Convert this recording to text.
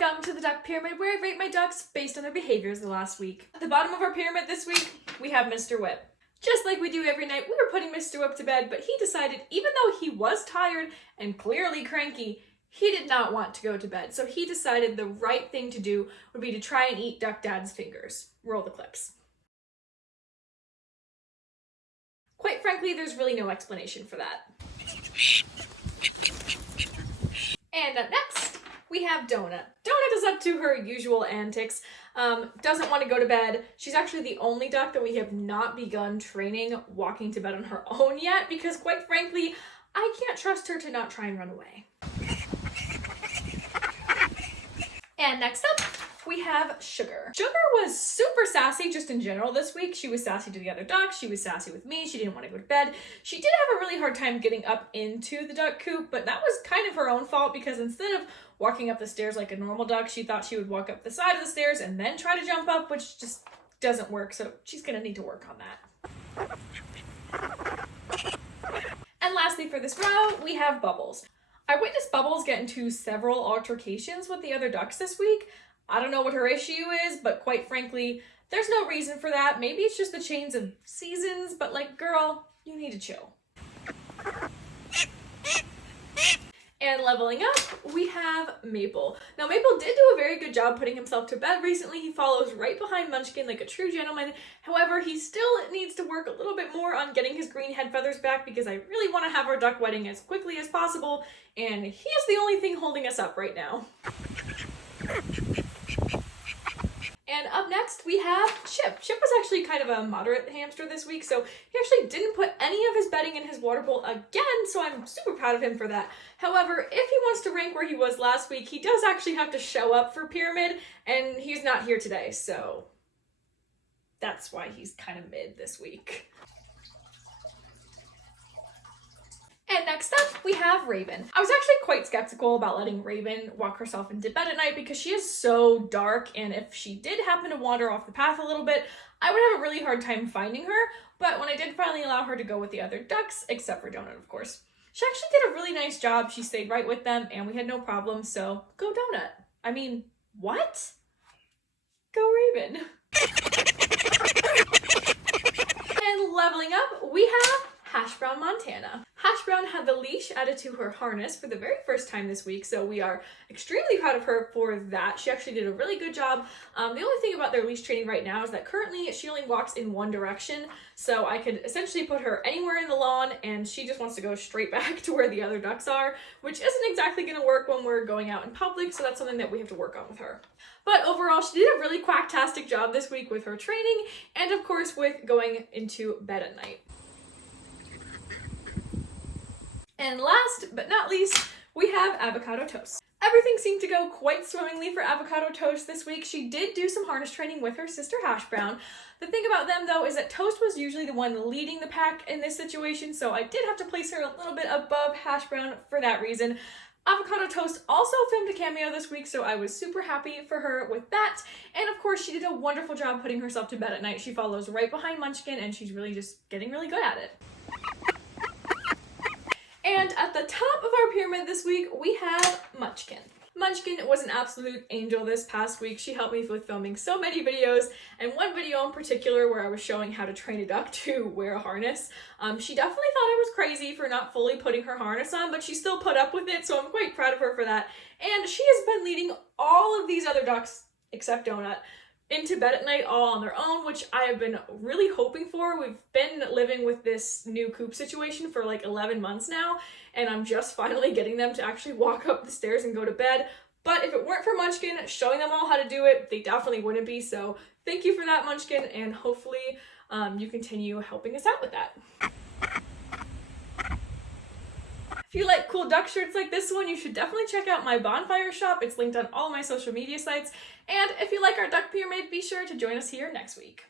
Welcome to the duck pyramid, where I rate my ducks based on their behaviors the last week. At the bottom of our pyramid this week, we have Mr. Whip. Just like we do every night, we were putting Mr. Whip to bed, but he decided, even though he was tired and clearly cranky, he did not want to go to bed. So he decided the right thing to do would be to try and eat Duck Dad's fingers. Roll the clips. Quite frankly, there's really no explanation for that. And up next, we have Donut. Donut is up to her usual antics, doesn't want to go to bed. She's actually the only duck that we have not begun training walking to bed on her own yet, because quite frankly, I can't trust her to not try and run away. And next up, we have Sugar. Sugar was super sassy just in general this week. She was sassy to the other ducks. She was sassy with me. She didn't want to go to bed. She did have a really hard time getting up into the duck coop, but that was kind of her own fault because instead of walking up the stairs like a normal duck, she thought she would walk up the side of the stairs and then try to jump up, which just doesn't work. So she's gonna need to work on that. And lastly for this row, we have Bubbles. I witnessed Bubbles get into several altercations with the other ducks this week. I don't know what her issue is, but quite frankly, there's no reason for that. Maybe it's just the change of seasons, but like, girl, you need to chill. And leveling up, we have Maple. Now, Maple did do a very good job putting himself to bed recently. He follows right behind Munchkin like a true gentleman. However, he still needs to work a little bit more on getting his green head feathers back because I really want to have our duck wedding as quickly as possible, and he is the only thing holding us up right now. And up next, we have Chip. Chip was actually kind of a moderate hamster this week, so he actually didn't put any of his bedding in his water bowl again, so I'm super proud of him for that. However, if he wants to rank where he was last week, he does actually have to show up for Pyramid, and he's not here today, so that's why he's kind of mid this week. And next up, we have Raven. I was actually quite skeptical about letting Raven walk herself into bed at night because she is so dark, and if she did happen to wander off the path a little bit, I would have a really hard time finding her. But when I did finally allow her to go with the other ducks, except for Donut, of course, she actually did a really nice job. She stayed right with them, and we had no problem, so go Donut. I mean, what? Go Raven. And leveling up, we have Hash Brown Montana. Hash Brown had the leash added to her harness for the very first time this week, so we are extremely proud of her for that. She actually did a really good job. The only thing about their leash training right now is that currently she only walks in one direction, so I could essentially put her anywhere in the lawn and she just wants to go straight back to where the other ducks are, which isn't exactly going to work when we're going out in public, so that's something that we have to work on with her. But overall, she did a really quacktastic job this week with her training and of course with going into bed at night. And last but not least, we have Avocado Toast. Everything seemed to go quite swimmingly for Avocado Toast this week. She did do some harness training with her sister Hash Brown. The thing about them though is that Toast was usually the one leading the pack in this situation, so I did have to place her a little bit above Hash Brown for that reason. Avocado Toast also filmed a cameo this week, so I was super happy for her with that. And of course, she did a wonderful job putting herself to bed at night. She follows right behind Munchkin and she's really just getting really good at it. And at the top of our pyramid this week, we have Munchkin. Munchkin was an absolute angel this past week. She helped me with filming so many videos, and one video in particular where I was showing how to train a duck to wear a harness. She definitely thought I was crazy for not fully putting her harness on, but she still put up with it, so I'm quite proud of her for that. And she has been leading all of these other ducks, except Donut, into bed at night all on their own, which I have been really hoping for. We've been living with this new coop situation for like 11 months now, and I'm just finally getting them to actually walk up the stairs and go to bed. But if it weren't for Munchkin showing them all how to do it, they definitely wouldn't be. So thank you for that, Munchkin, and hopefully you continue helping us out with that. If you like cool duck shirts like this one, you should definitely check out my bonfire shop. It's linked on all my social media sites. And if you like our duck pyramid, be sure to join us here next week.